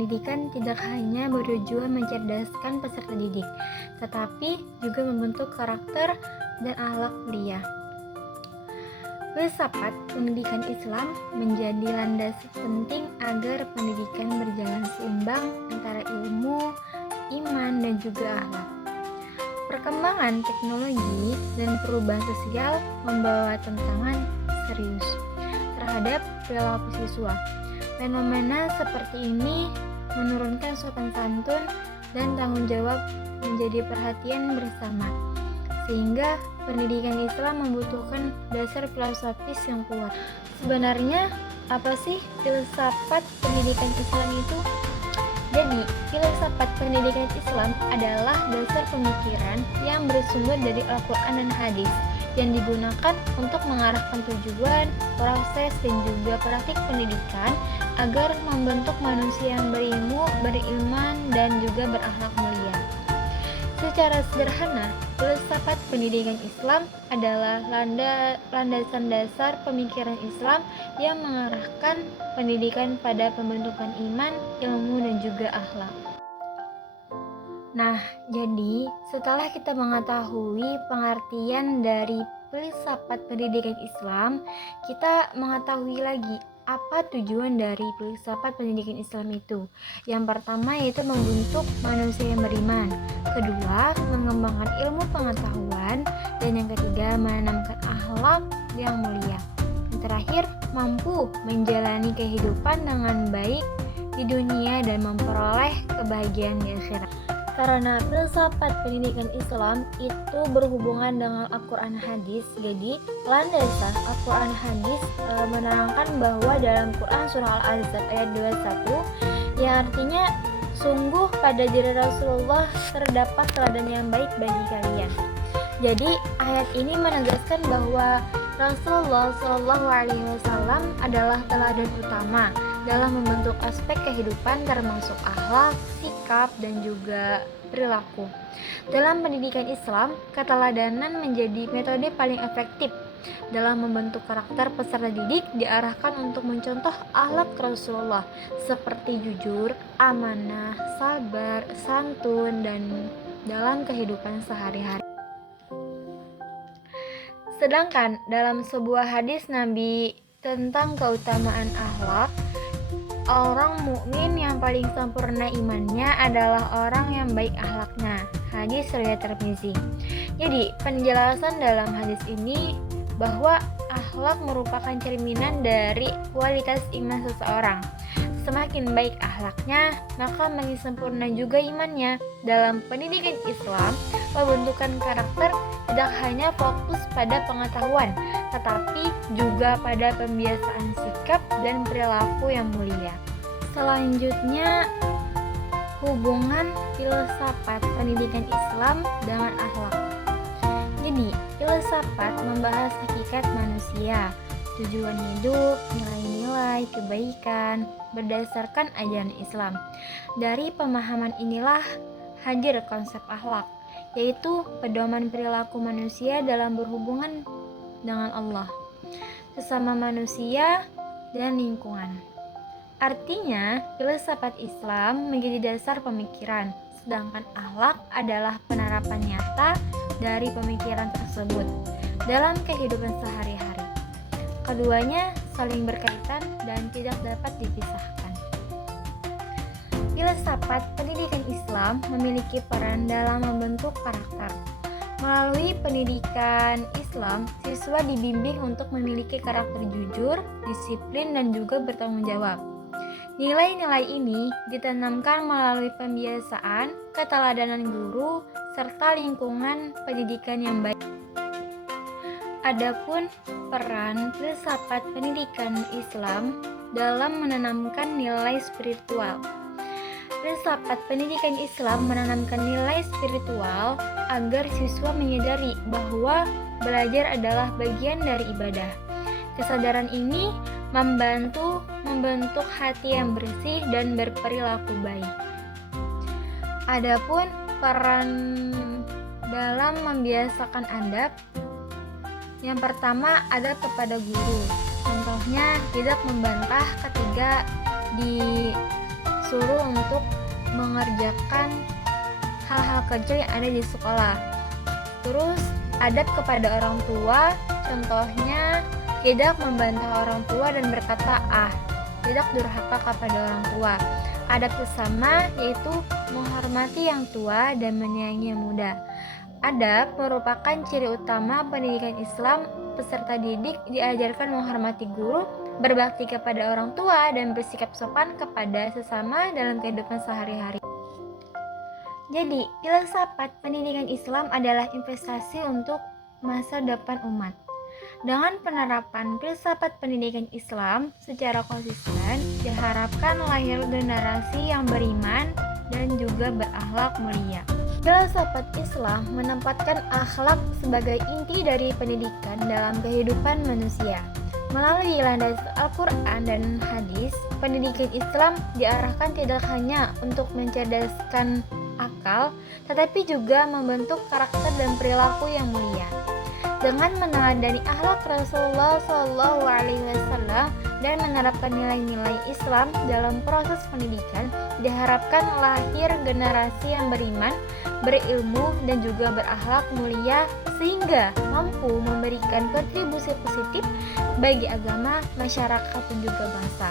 pendidikan tidak hanya bertujuan mencerdaskan peserta didik, tetapi juga membentuk karakter dan akhlak mulia. Filsafat pendidikan Islam menjadi landasan penting agar pendidikan berjalan seimbang antara ilmu, iman, dan juga akhlak. Perkembangan teknologi dan perubahan sosial membawa tantangan serius terhadap perilaku siswa. Fenomena seperti ini menurunkan sopan santun dan tanggung jawab menjadi perhatian bersama, sehingga pendidikan Islam membutuhkan dasar filosofis yang kuat. Sebenarnya apa sih filsafat pendidikan Islam itu? Jadi, filsafat pendidikan Islam adalah dasar pemikiran yang bersumber dari Al-Quran dan Hadis yang digunakan untuk mengarahkan tujuan, proses, dan juga praktik pendidikan agar membentuk manusia yang berilmu, beriman, dan juga berakhlak mulia. Secara sederhana, filsafat pendidikan Islam adalah landasan dasar pemikiran Islam yang mengarahkan pendidikan pada pembentukan iman, ilmu, dan juga akhlak. Nah, jadi setelah kita mengetahui pengertian dari filsafat pendidikan Islam, kita mengetahui lagi apa tujuan dari filsafat pendidikan Islam itu. Yang pertama yaitu membentuk manusia yang beriman, kedua mengembangkan ilmu pengetahuan, dan yang ketiga menanamkan akhlak yang mulia. Yang terakhir mampu menjalani kehidupan dengan baik di dunia dan memperoleh kebahagiaan di akhirat. Karena filsafat pendidikan Islam itu berhubungan dengan Al-Quran Hadis, jadi landasan Al-Quran Hadis menerangkan bahwa dalam Quran surah Al-Ahzab ayat 21 yang artinya sungguh pada diri Rasulullah terdapat teladan yang baik bagi kalian. Jadi ayat ini menegaskan bahwa Rasulullah SAW adalah teladan utama dalam membentuk aspek kehidupan termasuk akhlak, sikap, dan juga perilaku. Dalam pendidikan Islam, keteladanan menjadi metode paling efektif dalam membentuk karakter peserta didik, diarahkan untuk mencontoh akhlak Rasulullah seperti jujur, amanah, sabar, santun, dan dalam kehidupan sehari-hari. Sedangkan dalam sebuah hadis Nabi tentang keutamaan akhlak, orang mukmin yang paling sempurna imannya adalah orang yang baik akhlaknya. Hadis riwayat Tirmizi. Jadi, penjelasan dalam hadis ini bahwa akhlak merupakan cerminan dari kualitas iman seseorang. Semakin baik akhlaknya, maka makin sempurna juga imannya. Dalam pendidikan Islam, pembentukan karakter tidak hanya fokus pada pengetahuan, tetapi juga pada pembiasaan sikap dan perilaku yang mulia. Selanjutnya, hubungan filsafat pendidikan Islam dengan akhlak. Jadi, filsafat membahas hakikat manusia, tujuan hidup, nilai-nilai kebaikan berdasarkan ajaran Islam. Dari pemahaman inilah hadir konsep akhlak, yaitu pedoman perilaku manusia dalam berhubungan dengan Allah, sesama manusia, dan lingkungan. Artinya, filsafat Islam menjadi dasar pemikiran, sedangkan akhlak adalah penerapan nyata dari pemikiran tersebut dalam kehidupan sehari-hari. Keduanya saling berkaitan dan tidak dapat dipisahkan. Filsafat pendidikan Islam memiliki peran dalam membentuk karakter. Melalui pendidikan Islam, siswa dibimbing untuk memiliki karakter jujur, disiplin, dan juga bertanggung jawab. Nilai-nilai ini ditanamkan melalui pembiasaan, keteladanan guru, serta lingkungan pendidikan yang baik. Adapun peran filsafat pendidikan Islam dalam menanamkan nilai spiritual. Filsafat pendidikan Islam menanamkan nilai spiritual agar siswa menyadari bahwa belajar adalah bagian dari ibadah. Kesadaran ini membantu membentuk hati yang bersih dan berperilaku baik. Adapun peran dalam membiasakan adab, yang pertama adab kepada guru. Contohnya tidak membantah ketika disuruh untuk mengerjakan hal-hal kecil yang ada di sekolah. Terus adab kepada orang tua, contohnya tidak membantah orang tua dan berkata tidak durhaka kepada orang tua. Adab sesama yaitu menghormati yang tua dan menyayangi yang muda. Adab merupakan ciri utama pendidikan Islam. Peserta didik diajarkan menghormati guru, berbakti kepada orang tua, dan bersikap sopan kepada sesama dalam kehidupan sehari-hari. Jadi, filsafat pendidikan Islam adalah investasi untuk masa depan umat. Dengan penerapan filsafat pendidikan Islam secara konsisten, diharapkan lahir generasi yang beriman dan juga berakhlak mulia. Filsafat Islam menempatkan akhlak sebagai inti dari pendidikan dalam kehidupan manusia. Melalui landasan Al-Quran dan hadis, pendidikan Islam diarahkan tidak hanya untuk mencerdaskan akal, tetapi juga membentuk karakter dan perilaku yang mulia. Dengan meneladani akhlak Rasulullah SAW dan menerapkan nilai-nilai Islam dalam proses pendidikan, diharapkan lahir generasi yang beriman, berilmu, dan juga berakhlak mulia sehingga mampu memberikan kontribusi positif bagi agama, masyarakat, dan juga bangsa.